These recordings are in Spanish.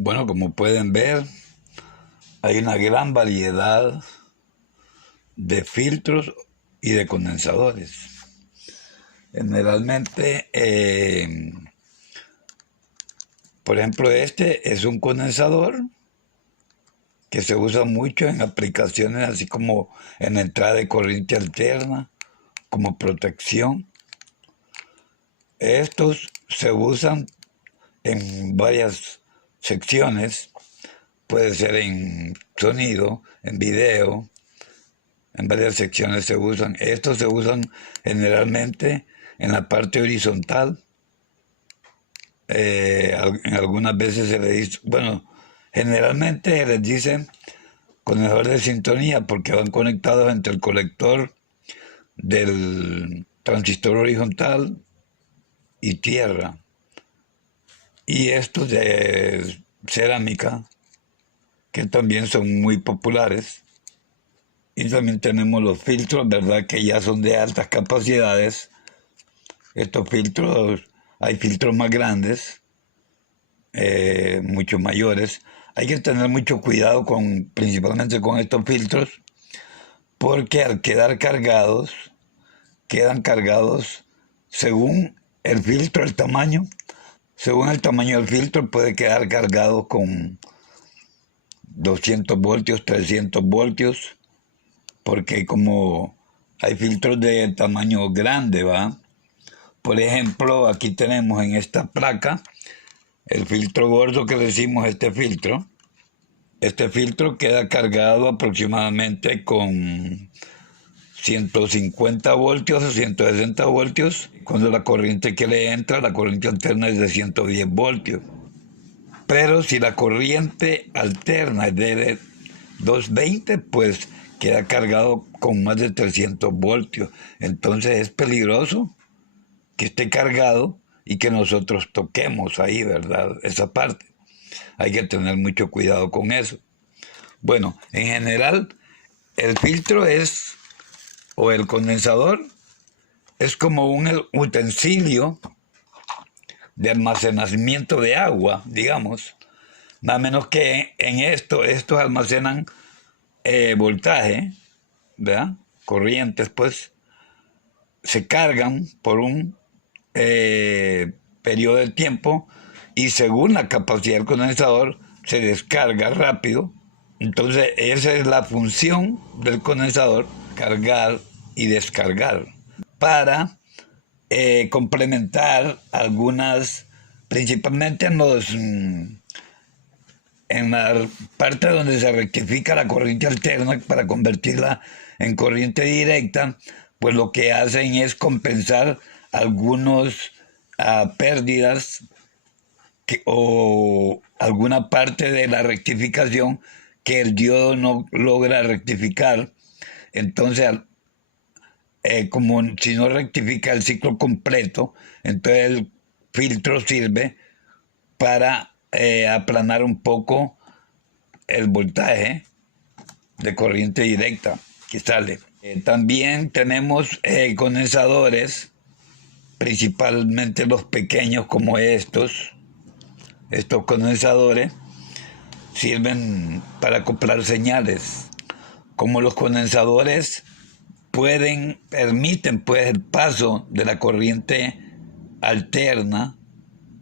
Bueno, como pueden ver, hay una gran variedad de filtros y de condensadores. Generalmente, por ejemplo, este es un condensador que se usa mucho en aplicaciones así como en entrada de corriente alterna, como protección. Estos se usan en varias secciones, puede ser en sonido, en video, en varias secciones se usan. Estos se usan generalmente en la parte horizontal. En algunas veces se les dice, bueno, generalmente se les dice conector de sintonía porque van conectados entre el colector del transistor horizontal y tierra. Y estos de cerámica, que también son muy populares. Y también tenemos los filtros, ¿verdad? Que ya son de altas capacidades. Estos filtros, hay filtros más grandes, mucho mayores. Hay que tener mucho cuidado principalmente con estos filtros, porque al quedan cargados según el filtro, el tamaño. Según el tamaño del filtro puede quedar cargado con 200 voltios, 300 voltios, porque como hay filtros de tamaño grande, ¿va? Por ejemplo, aquí tenemos en esta placa el filtro gordo que decimos este filtro. Este filtro queda cargado aproximadamente con 150 voltios o 160 voltios. Cuando la corriente que le entra, la corriente alterna es de 110 voltios. Pero si la corriente alterna es de 220, pues queda cargado con más de 300 voltios. Entonces es peligroso que esté cargado y que nosotros toquemos ahí, ¿verdad? Esa parte. Hay que tener mucho cuidado con eso. Bueno, en general, el filtro o el condensador, es como un utensilio de almacenamiento de agua, digamos. Nada menos que en estos almacenan voltaje, ¿verdad? Corrientes, pues, se cargan por un periodo de tiempo y según la capacidad del condensador se descarga rápido. Entonces esa es la función del condensador, cargar y descargar, para complementar algunas, principalmente en la parte donde se rectifica la corriente alterna para convertirla en corriente directa, pues lo que hacen es compensar algunos pérdidas o alguna parte de la rectificación que el diodo no logra rectificar. Entonces, como si no rectifica el ciclo completo, entonces el filtro sirve para aplanar un poco el voltaje de corriente directa que sale. También tenemos condensadores, principalmente los pequeños como estos. Estos condensadores sirven para acoplar señales. Como los condensadores permiten pues el paso de la corriente alterna,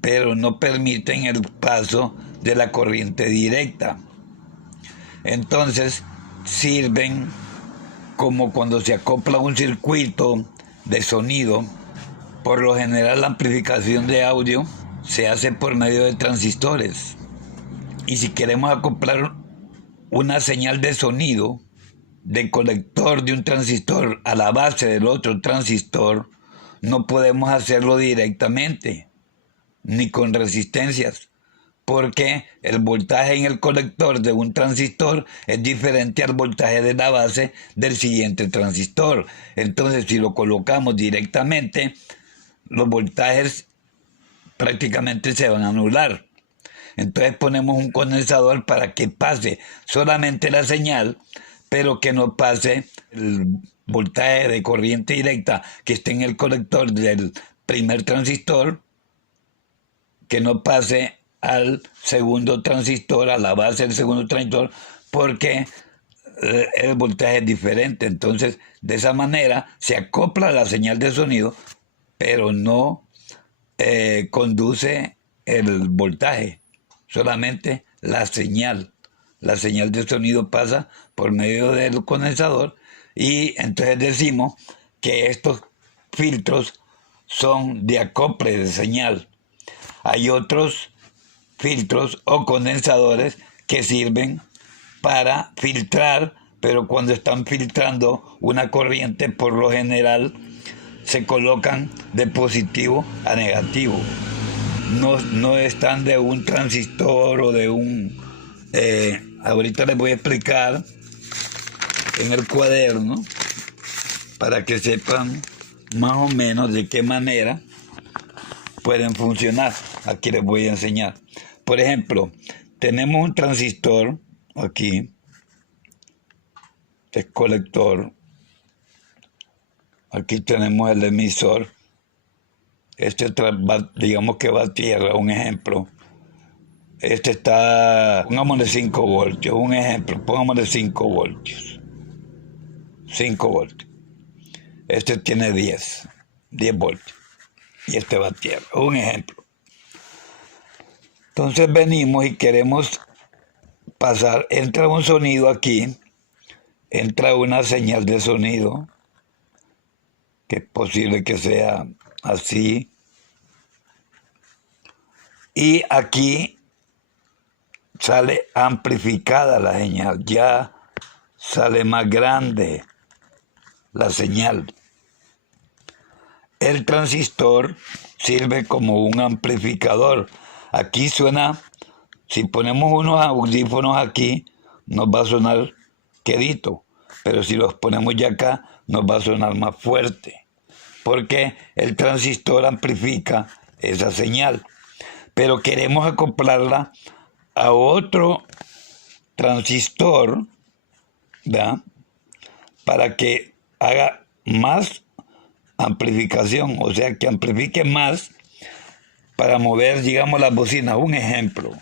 pero no permiten el paso de la corriente directa. Entonces sirven como cuando se acopla un circuito de sonido. Por lo general la amplificación de audio se hace por medio de transistores. Y si queremos acoplar una señal de sonido del colector de un transistor a la base del otro transistor, no podemos hacerlo directamente, ni con resistencias, porque el voltaje en el colector de un transistor es diferente al voltaje de la base del siguiente transistor. Entonces, si lo colocamos directamente, los voltajes prácticamente se van a anular. Entonces ponemos un condensador para que pase solamente la señal, pero que no pase el voltaje de corriente directa que esté en el colector del primer transistor, que no pase al segundo transistor, a la base del segundo transistor, porque el voltaje es diferente. Entonces, de esa manera se acopla la señal de sonido, pero no conduce el voltaje, solamente la señal. La señal de sonido pasa por medio del condensador y entonces decimos que estos filtros son de acople de señal. Hay otros filtros o condensadores que sirven para filtrar, pero cuando están filtrando una corriente, por lo general se colocan de positivo a negativo. No están de un transistor o de un... ahorita les voy a explicar en el cuaderno para que sepan más o menos de qué manera pueden funcionar. Aquí les voy a enseñar. Por ejemplo, tenemos un transistor aquí, este es colector. Aquí tenemos el emisor. Este digamos que va a tierra, un ejemplo. Este está, pongámosle 5 voltios, un ejemplo, pongámosle 5 voltios. 5 voltios. Este tiene 10 voltios. Y este va a tierra, un ejemplo. Entonces venimos y queremos pasar, entra un sonido aquí, entra una señal de sonido, que es posible que sea así. Y aquí sale amplificada la señal, ya sale más grande la señal. El transistor sirve como un amplificador. Aquí suena, si ponemos unos audífonos aquí, nos va a sonar quedito, pero si los ponemos ya acá, nos va a sonar más fuerte, porque el transistor amplifica esa señal. Pero queremos acoplarla a otro transistor, ¿verdad?, para que haga más amplificación, o sea, que amplifique más para mover, digamos, las bocinas. Un ejemplo.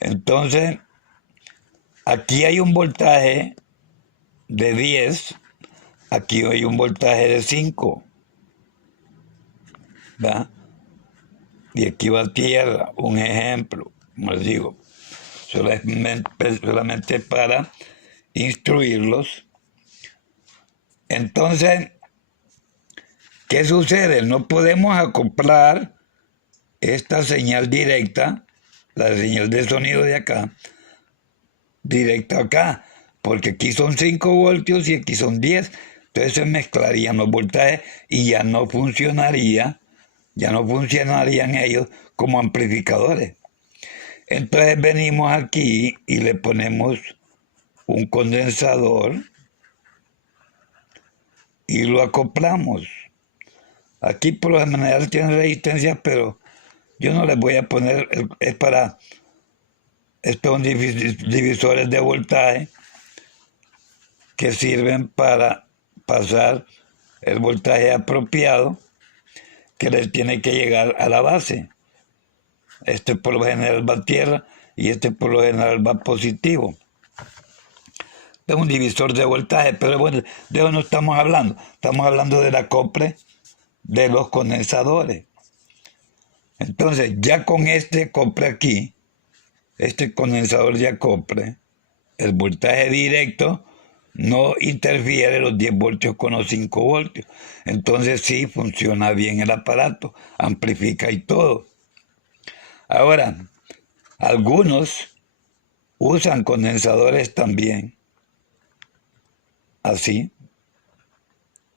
Entonces, aquí hay un voltaje de 10, aquí hay un voltaje de 5, ¿verdad? Y aquí va a tierra, un ejemplo, como les digo, solamente para instruirlos. Entonces, ¿qué sucede? No podemos acoplar esta señal directa, la señal de sonido de acá, directa acá, porque aquí son 5 voltios y aquí son 10. Entonces se mezclarían los voltajes y ya no funcionarían ellos como amplificadores. Entonces venimos aquí y le ponemos un condensador y lo acoplamos. Aquí por lo general tiene resistencia, pero yo no les voy a poner, es para estos divisores de voltaje que sirven para pasar el voltaje apropiado que les tiene que llegar a la base. Este por lo general va a tierra y este por lo general va positivo. Es un divisor de voltaje, pero bueno, de eso no estamos hablando. Estamos hablando del acople de los condensadores. Entonces, ya con este acople aquí, este condensador de acople, el voltaje directo no interfiere los 10 voltios con los 5 voltios. Entonces sí funciona bien el aparato, amplifica y todo. Ahora, algunos usan condensadores también, así,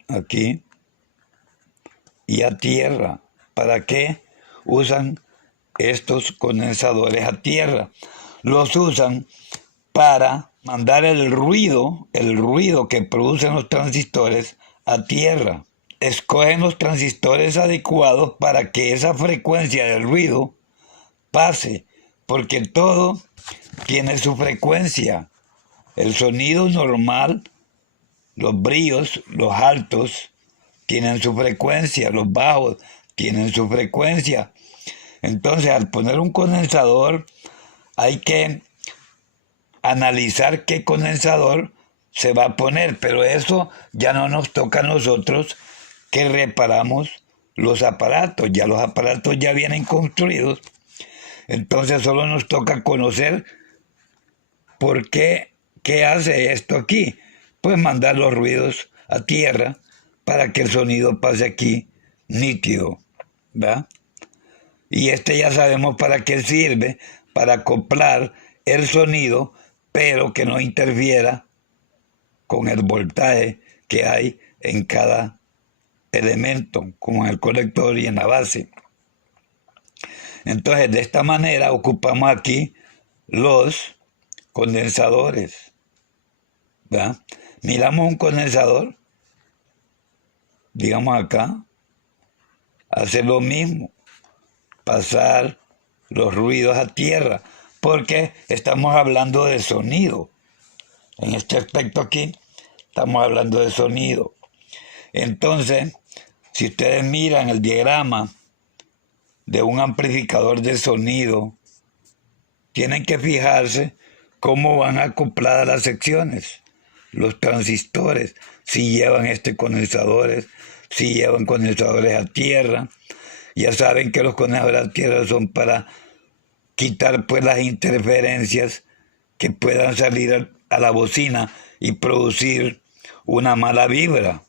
aquí, y a tierra. ¿Para qué usan estos condensadores a tierra? Los usan para mandar el ruido que producen los transistores a tierra. Escogen los transistores adecuados para que esa frecuencia del ruido pase, porque todo tiene su frecuencia. El sonido normal, los brillos, los altos, tienen su frecuencia, los bajos tienen su frecuencia. Entonces, al poner un condensador, hay que analizar qué condensador se va a poner, pero eso ya no nos toca a nosotros que reparamos los aparatos. Ya los aparatos ya vienen construidos, entonces solo nos toca conocer por qué hace esto aquí. Pues mandar los ruidos a tierra para que el sonido pase aquí nítido, ¿verdad? Y ya sabemos para qué sirve, para acoplar el sonido, pero que no interfiera con el voltaje que hay en cada elemento, como en el colector y en la base. Entonces, de esta manera ocupamos aquí los condensadores, ¿verdad? Miramos un condensador, digamos acá, hace lo mismo, pasar los ruidos a tierra, porque estamos hablando de sonido. En este aspecto aquí, estamos hablando de sonido. Entonces, si ustedes miran el diagrama de un amplificador de sonido, tienen que fijarse cómo van acopladas las secciones, los transistores, si llevan condensadores, si llevan condensadores a tierra. Ya saben que los condensadores a tierra son para quitar pues las interferencias que puedan salir a la bocina y producir una mala vibra.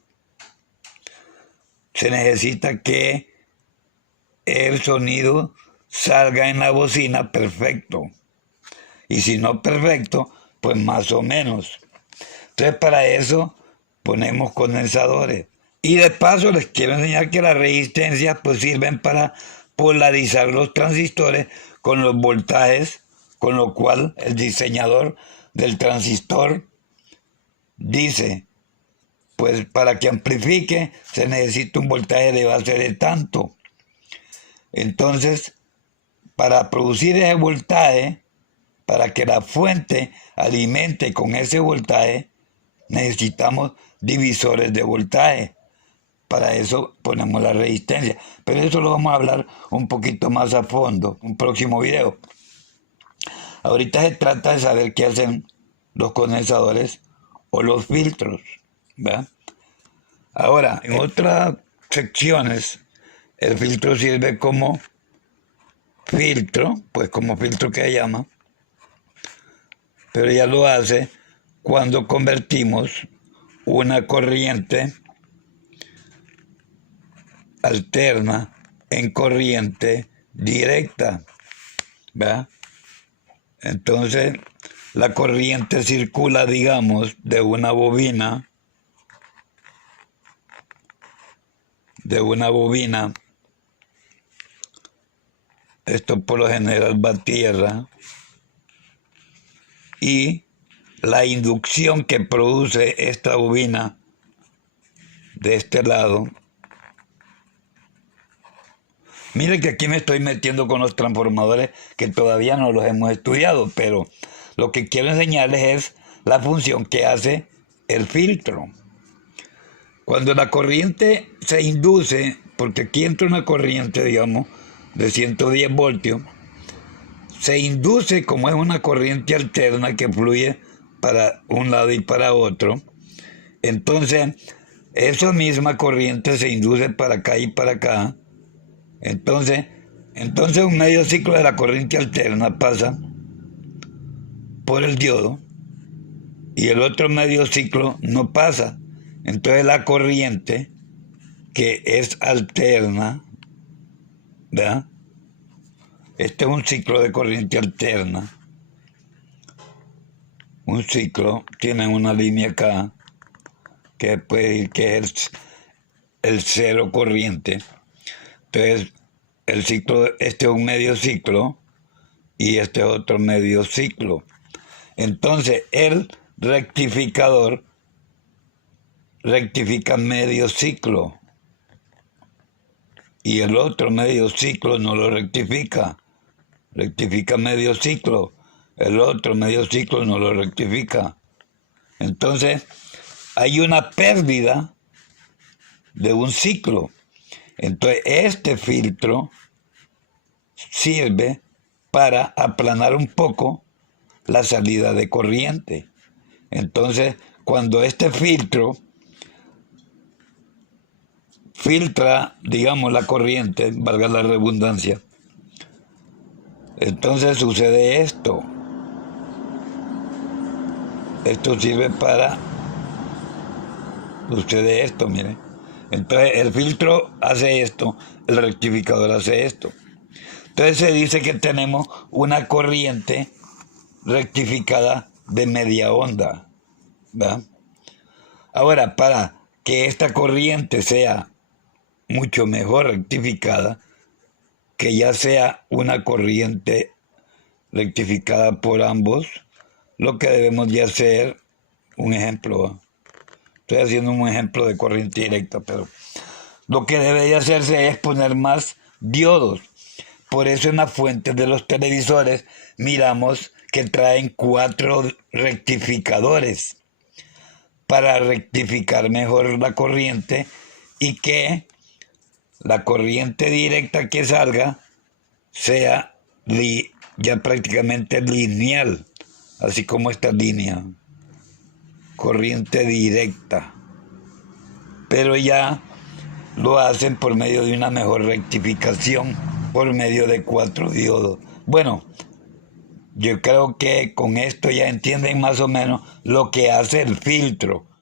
Se necesita que el sonido salga en la bocina perfecto. Y si no perfecto, pues más o menos. Entonces para eso ponemos condensadores. Y de paso les quiero enseñar que las resistencias pues sirven para polarizar los transistores con los voltajes, con lo cual el diseñador del transistor dice, pues para que amplifique se necesita un voltaje de base de tanto. Entonces, para producir ese voltaje, para que la fuente alimente con ese voltaje, necesitamos divisores de voltaje. Para eso ponemos la resistencia. Pero eso lo vamos a hablar un poquito más a fondo, en un próximo video. Ahorita se trata de saber qué hacen los condensadores o los filtros, ¿verdad? Ahora, en otras secciones, el filtro sirve como filtro, pues como filtro que se llama, pero ya lo hace cuando convertimos una corriente alterna en corriente directa, ¿verdad? Entonces, la corriente circula, digamos, de una bobina, esto por lo general va a tierra, y la inducción que produce esta bobina de este lado. Mire que aquí me estoy metiendo con los transformadores que todavía no los hemos estudiado, pero lo que quiero enseñarles es la función que hace el filtro. Cuando la corriente se induce, porque aquí entra una corriente, digamos, de 110 voltios, se induce como es una corriente alterna que fluye para un lado y para otro. Entonces, esa misma corriente se induce para acá y para acá. Entonces un medio ciclo de la corriente alterna pasa por el diodo y el otro medio ciclo no pasa. Entonces la corriente que es alterna, ¿verdad? Este es un ciclo de corriente alterna. Un ciclo tiene una línea acá que puede decir que es el cero corriente. Entonces, el ciclo, este es un medio ciclo y este es otro medio ciclo. Entonces, el rectificador rectifica medio ciclo y el otro medio ciclo no lo rectifica. Rectifica medio ciclo, el otro medio ciclo no lo rectifica. Entonces, hay una pérdida de un ciclo. Entonces, este filtro sirve para aplanar un poco la salida de corriente. Entonces, cuando este filtro filtra, digamos, la corriente, valga la redundancia, entonces sucede esto. Esto sirve para... Sucede esto, miren. Entonces el filtro hace esto, el rectificador hace esto. Entonces se dice que tenemos una corriente rectificada de media onda, ¿verdad? Ahora, para que esta corriente sea mucho mejor rectificada, que ya sea una corriente rectificada por ambos, lo que debemos de hacer, un ejemplo, estoy haciendo un ejemplo de corriente directa, pero lo que debe de hacerse es poner más diodos. Por eso en las fuentes de los televisores miramos que traen 4 rectificadores para rectificar mejor la corriente y que la corriente directa que salga sea ya prácticamente lineal, así como esta línea, corriente directa. Pero ya lo hacen por medio de una mejor rectificación, por medio de 4 diodos. Bueno, yo creo que con esto ya entienden más o menos lo que hace el filtro.